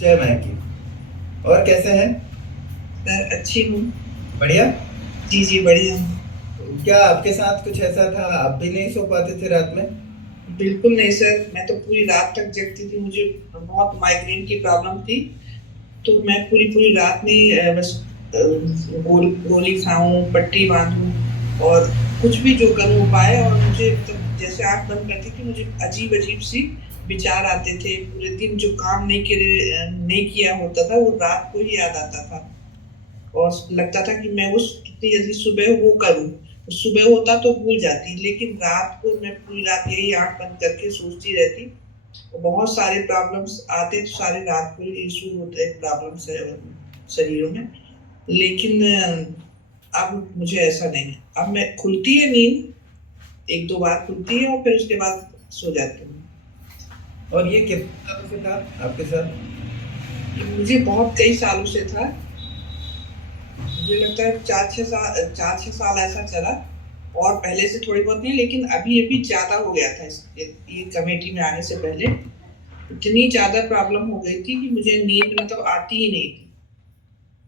जय माँ की। और कैसे हैं? सर अच्छी हूँ। बढ़िया। जी जी बढ़िया हूँ। क्या आपके साथ कुछ ऐसा था, आप भी नहीं सो पाते थे रात में? बिल्कुल नहीं सर, मैं तो पूरी रात तक जगती थी। मुझे बहुत माइग्रेन की प्रॉब्लम थी। तो मैं पूरी पूरी रात में बस गोली खाऊं, पट्टी बांधूं और कुछ भी जो करूं उपाय। और मुझे मतलब जैसे आंख बंद करती थी मुझे अजीब अजीब सी विचार आते थे। पूरे दिन जो काम नहीं किया होता था वो रात को ही याद आता था। और लगता था कि मैं उस कितनी जल्दी सुबह वो करूं। सुबह होता तो भूल जाती, लेकिन रात को मैं पूरी रात यही आंख बंद करके सोचती रहती। और बहुत सारे प्रॉब्लम्स आते तो सारे रात को ही इशू होते, प्रॉब्लम्स है शरीरों में। लेकिन अब मुझे ऐसा नहीं है। अब मैं खुलती है नींद, एक दो बार खुलती है और फिर उसके बाद सो जाती हूँ। और ये कितने सालों से था आपके साथ? ये मुझे बहुत कई सालों से था। मुझे लगता है 4-6 साल ऐसा चला। और पहले से थोड़ी बहुत नहीं, लेकिन अभी अभी ज्यादा हो गया था। ये कमेटी में आने से पहले इतनी ज्यादा प्रॉब्लम हो गई थी कि मुझे नींद मतलब आती ही नहीं थी।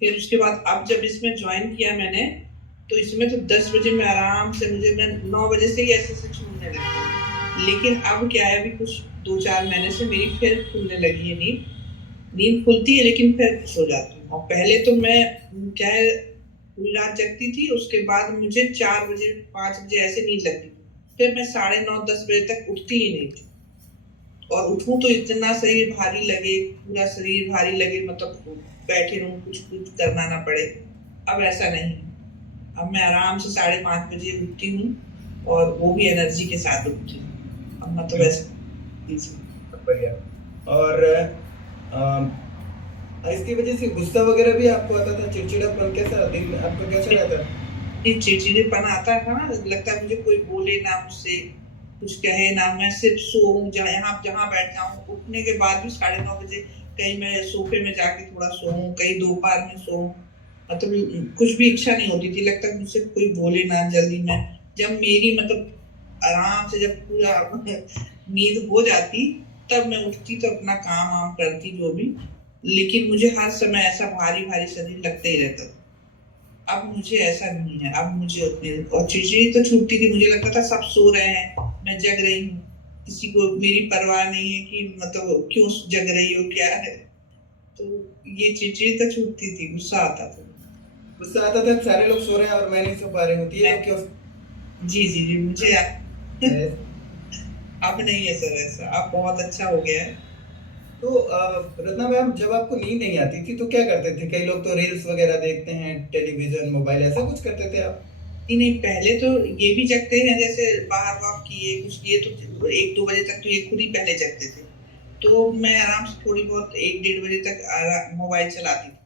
फिर उसके बाद अब जब इसमें ज्वाइन किया मैंने, तो इसमें तो 10 बजे में आराम से मुझे, मैं 9 बजे से ही ऐसे ऐसे छूटने लगती। लेकिन अब क्या है, अभी कुछ 2-4 महीने से मेरी फिर खुलने लगी है नींद। नींद खुलती है लेकिन फिर सो जाती हूँ। और पहले तो मैं क्या है, पूरी रात जगती थी, उसके बाद मुझे 4 बजे 5 बजे ऐसे नींद लगती थी। फिर मैं 9:30 10 बजे तक उठती ही नहीं थी। और उठूं तो इतना शरीर भारी लगे, पूरा शरीर भारी लगे, मतलब बैठे रहूं, कुछ कुछ करना ना पड़े। अब ऐसा नहीं है। अब मैं आराम से 5:30 बजे उठती हूँ और वो भी एनर्जी के साथ उठती हूँ। अब मतलब बिल्कुल। ऐसा। बढ़िया। और इसकी वजह से गुस्सा वगैरह भी आपको आता था, चिड़चिड़ापन कैसा दिन में आपका कैसा रहता था? ये चिड़चिड़ेपन आता था ना, लगता है मुझे कोई बोले ना मुझसे, कुछ कहे ना, मैं सिर्फ सोऊं, जहाँ यहाँ जहाँ बैठ जाऊं। उठने के बाद भी 9:30 बजे कहीं मैं सोफे में जाके थोड़ा सोऊं, कहीं दोपहर में सोऊं। मतलब कुछ भी इच्छा नहीं होती थी, लगता है मुझसे कोई बोले ना जल्दी में। जब मेरी मतलब आराम से जब पूरा नींद हो जाती, तब मैं उठती तो अपना काम वाम करती जो भी। लेकिन मुझे हर समय ऐसा भारी भारी शरीर लगता ही रहता था। अब मुझे ऐसा नहीं है। अब मुझे उतने, और चिड़चिड़ी तो छूटती थी, मुझे लगता था सब सो रहे हैं, मैं जग रही हूँ। किसी को मेरी परवाह नहीं है कि मतलब क्यों जग रही हो, क्या है। तो ये चिड़चिड़ी तो छूटती थी, गुस्सा आता था। गुस्सा आता था कि सारे लोग सो रहे हैं और मैं नहीं सो पा रही हूँ, तो ये मैं, लोग क्यों? जी जी जी, मुझे ऐसे। अब नहीं है सर ऐसा, अब बहुत अच्छा हो गया है। तो रत्ना मैम, जब आपको नींद नहीं आती थी तो क्या करते थे? कई लोग तो रील्स वगैरह देखते हैं, टेलीविजन, मोबाइल, ऐसा कुछ करते थे आप? नहीं नहीं, पहले तो ये भी जगते हैं, जैसे बाहर वॉक किए कुछ किए तो 1-2 बजे तक तो ये खुद ही पहले जगते थे। तो मैं आराम से थोड़ी बहुत 1-1:30 बजे तक मोबाइल चलाती थी।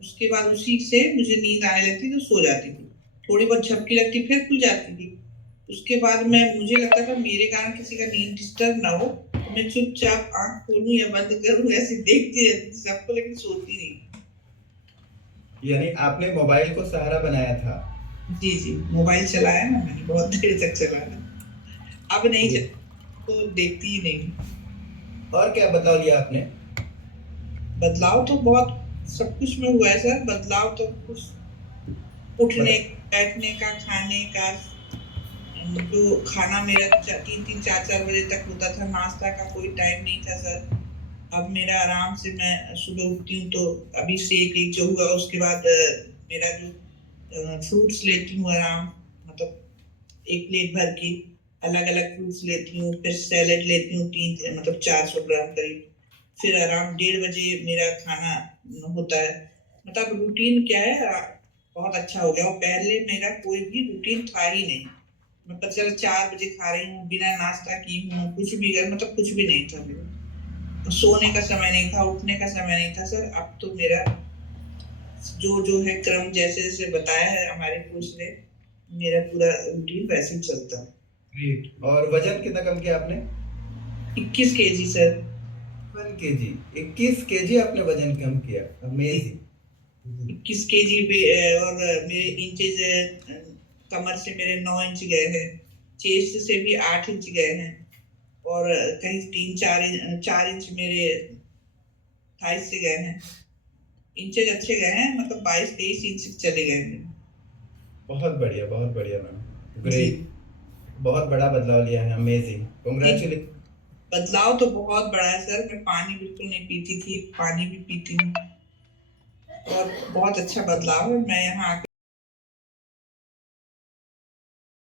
उसके बाद उसी से मुझे नींद आने लगती तो सो जाती थी। थोड़ी बहुत झपकी लगती फिर खुल जाती थी। उसके बाद मैं, मुझे लगता था मेरे कारण किसी का नींद डिस्टर्ब ना हो, तो मैं चुपचाप आंख खोलूं या बंद करूं ऐसे देखती रहती थी सबको, लेकिन सोती नहीं। यानी आपने मोबाइल को सहारा बनाया था? जी जी, मोबाइल चलाया ना मैंने, बहुत देर तक चलाया। अब नहीं ये। चला तो देखती ही नहीं। और क्या बदलाव लिया आपने? बदलाव तो बहुत सब कुछ में हुआ है सर। बदलाव तो कुछ उठने बता। बैठने का, खाने का। जो खाना मेरा 3-3 4-4 बजे तक होता था, नाश्ता का कोई टाइम नहीं था सर। अब मेरा आराम से, मैं सुबह उठती हूँ तो अभी शेक एक जो हुआ उसके बाद मेरा जो फ्रूट्स लेती हूँ आराम, मतलब एक प्लेट भर के अलग अलग फ्रूट्स लेती हूँ। फिर सैलेड लेती हूँ 400 ग्राम करीब। फिर आराम 1:30 बजे मेरा खाना होता है। मतलब रूटीन क्या है, बहुत अच्छा हो गया। और पहले मेरा कोई भी रूटीन था ही नहीं। मैं पता चला 4 बजे खा रही हूँ, बिना नाश्ता की हूँ, कुछ भी मतलब कुछ भी नहीं था मेरा। सोने का समय नहीं था, उठने का समय नहीं था सर। अब तो मेरा जो जो है क्रम जैसे जैसे बताया है हमारे कोच ने, मेरा पूरा रूटीन वैसे ही चलता है। ग्रेट। और वजन कितना कम किया आपने? 21 केजी सर। 1 केजी। 21 केजी आपने वजन कम किया, अमेजिंग। 21 केजी पे और मेरे इंचेज, कमर से मेरे 9 इंच गए हैं। चेस्ट से भी 8 इंच गए हैं। और कहीं 3-4 इंच, 4 इंच मेरे 28 से गए हैं। इंचेज अच्छे गए हैं, मतलब 22-23 इंच चले गए हैं। बहुत बढ़िया मैम, जी ग्रेट। बहुत बड़ा बदलाव लिया है, अमेजिंग, जी। कांग्रेचुलेशन। बदलाव तो बहुत बड़ा है सर। मैं पानी बिल्कुल नहीं पीती थी, पानी भी पीती हूँ और बहुत अच्छा बदलाव है। मैं यहाँ